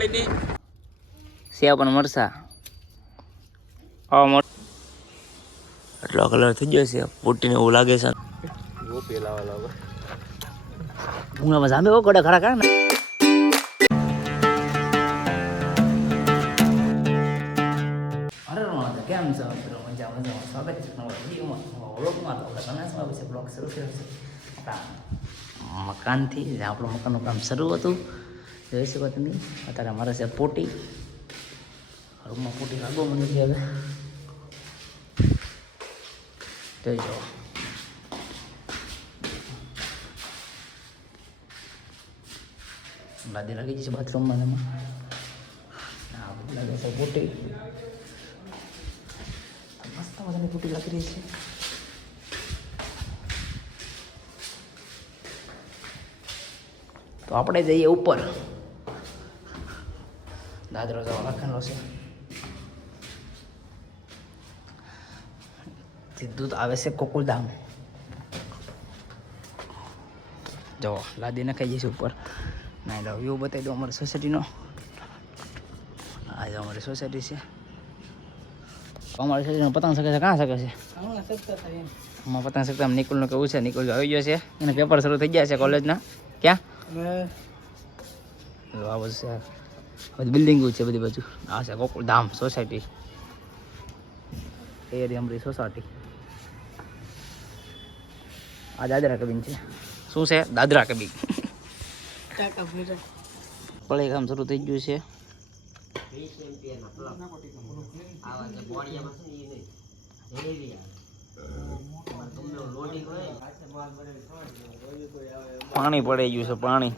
દિવાળીની સેવ પણ મરસા. મર એટલો કલર થઈ ગયો છે પોટીને એવું લાગે છે. હું સામે એવો કડક ખરા ને. કેમ છો મિત્રો? મજા મજામાં. સ્વાગત છે તમારા વિડીયોમાં. વ્લોગમાં તો આપણે બનાસમાં વિશે બ્લોગ શરૂ કર્યો છે. મકાન મકાનથી જે આપણું મકાનનું કામ શરૂ હતું. જોઈ શકો તમે. અત્યારે અમારે છે પોટી. રૂમમાં પોટી લાગો મને છે હવે. જોઈ જાઓ લાદી લાગી જશે બાથરૂમમાં એમાં. આ પોટી. મસ્ત પોટી લાગી છે. તો આપણે જઈએ ઉપર. દાદરો જવા રાખેલો છે સીધું આવે છે કોકુલધામ જો લાદી નખાઈ જઈશું ઉપર ના લો વ્યૂ બતાવી દો અમારી સોસાયટીનો આજે અમારી સોસાયટી છે અમારી સોસાયટીનો પતંગ શકે છે કાં શકે છે આમાં પતંગ શકતા નિકુલનું કેવું છે નિકુલ આવી ગયો છે એને પેપર શરૂ થઈ ગયા છે કોલેજના ક્યાં આવું છે બધી બિલ્ડિંગો છે બધી બાજુ. આ છે ગોકુળધામ સોસાયટી એરી અમરી સોસાયટી આ દાદરા કબીન છે. શું છે? દાદરા કબીન પળે કામ શરૂ થઈ ગયું છે. પાણી પડી ગયું છે પાણી.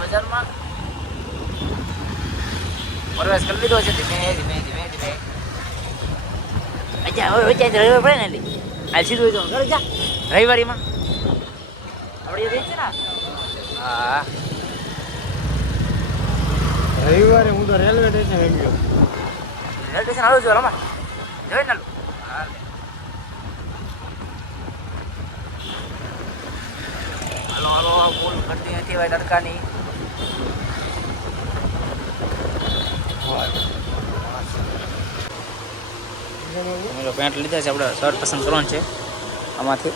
બજારમાં. પ્રવેશ કરી લીધો છે, ધીમે ધીમે ધીમે ધીમે. અચ્છા હવે રવિવાર પડે ને એટલે. સીધું હોય તો રવિવારીમાં. આપણે રહી હા. રવિવારે હું તો રેલવે સ્ટેશન ગયો. રેલવે સ્ટેશન આવું છું રમા. જોઈ ને હાલો. હાલો ફૂલ કરતી નથી ભાઈ તડકાની. પેન્ટ લીધા છે આપણે શર્ટ પસંદ કરવાનું છે આમાંથી.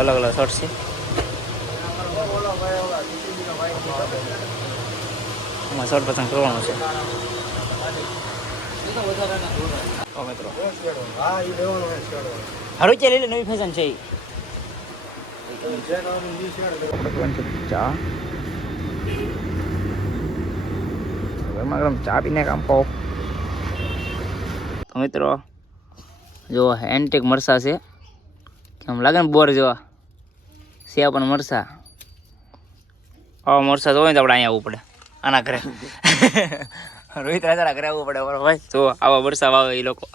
અલગ અલગ શર્ટ છે. આમાં શર્ટ પસંદ કરવાનું છે. તો મિત્રો. હારું ચાલે એટલે નવી ફેશન છે ચા ગરમા ગરમ ચા પીને કામ પાઓ તો મિત્રો જો એન્ટેક મરસા છે કેમ લાગે ને બોર જેવા? સેવા પણ મરસા. આવા મરસા તો હોય ને તો આપણે અહીંયા આવવું પડે. આના ઘરે. રોહિત રાજા ઘરે આવવું પડે બરાબર ભાઈ. જો આવા વરસાદ આવે એ લોકો.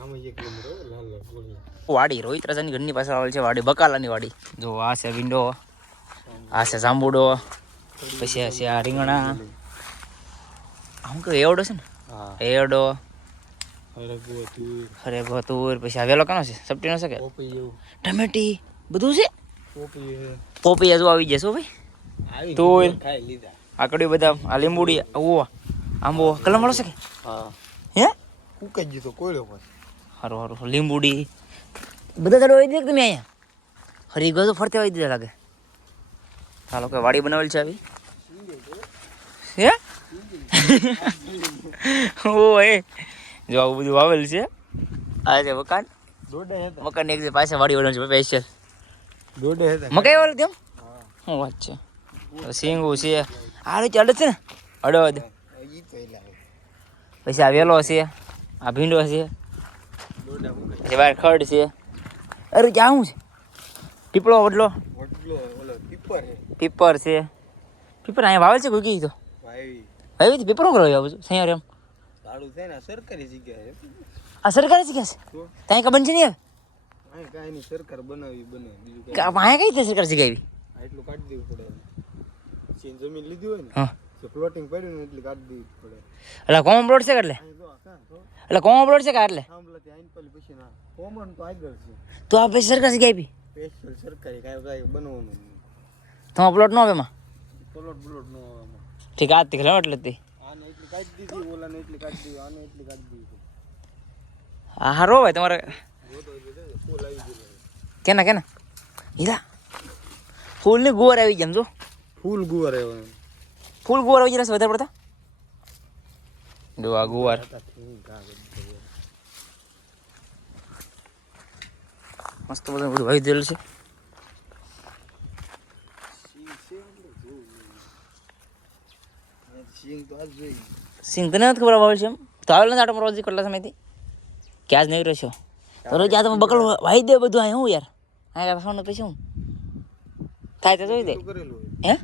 આમાં એક નંબર હો, લાલ લાલ વાડી રોહિત રાજાની ઘરની પાસે આવેલ છે વાડી બકાલાની વાડી. જો આ છે વિન્ડો આ છે જાંબુડો પછી આ છે આ રીંગણા. આમ કે એવડો છે ને? હા. એવડો. અરે ભતુર પછી આ વેલો કાનો છે? સપટીનો છે કે? ટમેટી બધું છે? પોપી પોપી પોપૈયા આવી જશો ભાઈ. આવી તુર. ખાઈ લીધા. આકડી બધા આ લીંબુડી ઓ આંબો કલમ મળશે કે? હા. હે? ઉકાઈ ગયું તો કોયલો પછી સારું સારું લીંબુડી. બધા ચાલો આવી દે તમે અહીંયા? હરી ગયો તો ફરતે આવી દીધા લાગે. ચાલો કે વાડી બનાવેલ છે આવી. હે? ઓ એ. જો આવું બધું વાવેલ છે. આ છે મકાન મકાન એક પાસે વાડી બનાવેલ છે સ્પેશિયલ મકાઈ વાળું તેમ? હા શું વાત છે. સિંગું છે. આ રીતે અડદ છે ને? અડદ. પછી આ વેલો છે. આ ભીંડો છે. પછી બહાર ખડ છે. અરે ક્યાં છે? પીપળો વડલો પીપર છે. પીપર અહીંયા વાવેલ છે ગુગી તો? ભાઈ ભાઈ પીપર શું કરવા આવું છું સૈયા ભાડું આ સરકારી જગ્યા છે? છે ત્યાં ખબર છે નહીં અહીં કાંઈ નહીં સરકાર બનાવી બને બીજું હવે કાંઈ કઈ રીતે સરકાર જગાવી? એટલું કાઢી દેવું પડે સીન જમીન લીધી હોય ને હા. તો પ્લોટિંગ પડ્યું ને એટલે કાઢી દેવી પડે. એટલે કોમન પ્લોટ છે એટલે? એટલે કોમન પ્લોટ છે કે એટલે? પછી ના. કોમન તો આગળ છે. તો આ પછી સરકાર જગાવી? સ્પેશિયલ સરકારી કાંઈ કાંઈ બનાવવાનું તો પ્લોટ નો આવે એમાં? પ્લોટ પ્લોટ નો આવે એમાં. ઠીક આ તે ખેલો એટલે તે. આને એટલી કાઢી દીધી ઓલાને એટલી કાઢી દીધી આને એટલી કાઢી દીધી. હા હારો ભાઈ તમારે. ફૂલ કેના કેના? હીરા ફૂલની ગુવાર આવી ગયા જો. ફૂલ ગુવાર આવ્યો ફૂલ ગુવાર આવી જશે વધારે પડતા? જો આ ગુવાર. મસ્ત બધું બધું વાવી દેલું છે. સિંગ તને નથી ખબર આવે છે એમ? તો આવેલો ને આટો મારો કેટલા સમયથી ક્યાં જ નહીં રહ્યો છો? તો રોજ આ તમે બકલ વાઈ દે બધું અહીં હું યાર? આ ખાવાનું પછી હું? થાય તો જોઈ દે. હે?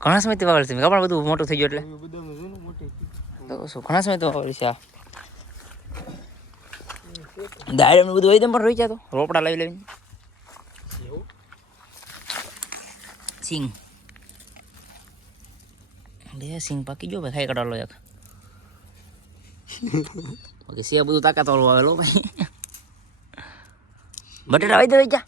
ઘણા સમયથી વાવેલ છે. ખબર બધું મોટું થઈ ગયું એટલે તો શું ઘણા સમયથી વાવેલ છે આ. દાડમ બધું હોય તેમ પણ રોઈ ગયા તો. રોપડા લાવી લાવીને સિંગ. બે સિંગ પાકી ગયો ભાઈ ખાઈ કાઢો એક. ઓકે સિયા બધું તાકાત વાળું આવેલો ભાઈ બટેટા આવી દે જા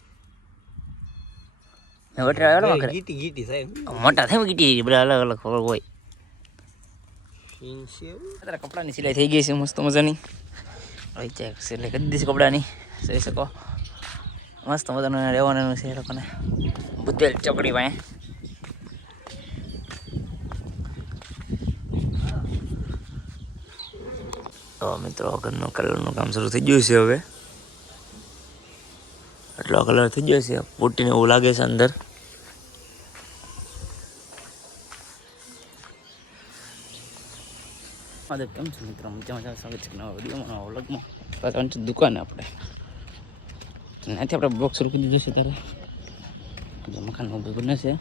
મેં બટેટા આવેલો કરે ગીટી ગીટી સાહેબ મોટા થાય કીટી બધા અલગ અલગ ખબર હોય અત્યારે કપડાની સિલાઈ થઈ ગઈ છે મસ્ત મજાની આવી જાય સિલાઈ કરી દીધી કપડાની જોઈ શકો મસ્ત મજાનું રહેવાનું છે એ લોકોને બુદ્ધેલ ચોકડી પાસે તો મિત્રો ઘરનું કલરનું કામ શરૂ થઈ ગયું છે હવે. એટલો કલર થઈ ગયો છે પૂટીને એવું લાગે છે અંદર. માધવ કેમ છો મિત્રો? મજામાં મજા સ્વાગત છે નવા વિડીયોમાં વ્લોગમાં. પાછા છે દુકાને આપણે. ત્યાંથી આપણે બોક્સ શરૂ કરી દીધો છે ત્યારે જો મકાન ઊભું બને છે.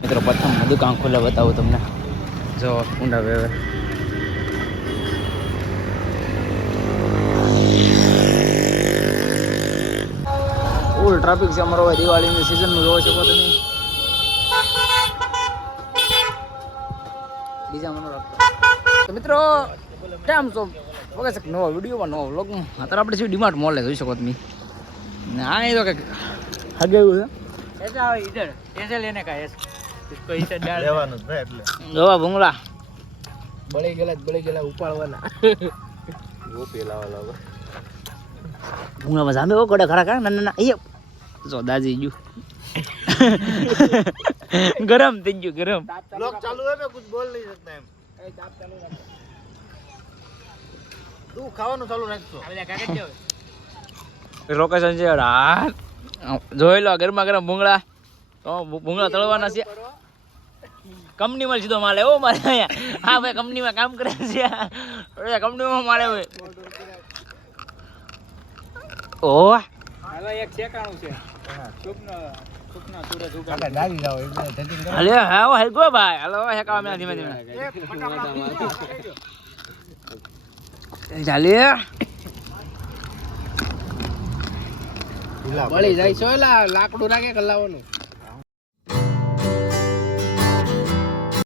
મિત્રો, પ્રથમ દુકાન ખોલે બતાવું તમને. જો, ઊંડા વેવે. ટ્રાફિક છે અમારો દિવાળીની સિઝનનું જોવો શકો નહીં બીજા મનો રાખતો તો મિત્રો ટાઈમ તો વગર છે નવો વિડીયોમાં નવો વ્લોગમાં અત્યારે આપણે છે ડીમાર્ટ મોલે જોઈ શકો તમે. ના એ તો કંઈક હગે એવું છે. ગવા ભૂંગળા. બળી ગયેલા બળી ગયેલા ઉપાડવાના. ભૂંગળા મજા આવે કડે ખરા ખરા ના ના ના અહીંયા. જો દાજી ગયું ગરમ થઈ ગયું ગરમ બ્લોગ ચાલુ है मैं कुछ बोल नहीं सकता एम તું ખાવાનું ચાલુ રાખજો લોકેશન છે હા જોઈ લો ગરમા ગરમ ભૂંગળા તો ભૂંગળા તળવાના છે કંપનીમાં સીધો માલ એવો મારે અહીંયા હા ભાઈ કંપનીમાં કામ કરે છે ઓય કંપનીમાં મારે હોય ઓહ હાલો એક શેકાણું છે અલે હા હે ગો ભાઈ. હાલો કામ મેં ધીમે ધીમે. ચાલે. બળી જાય છો લાકડું રાખે કલાવાનું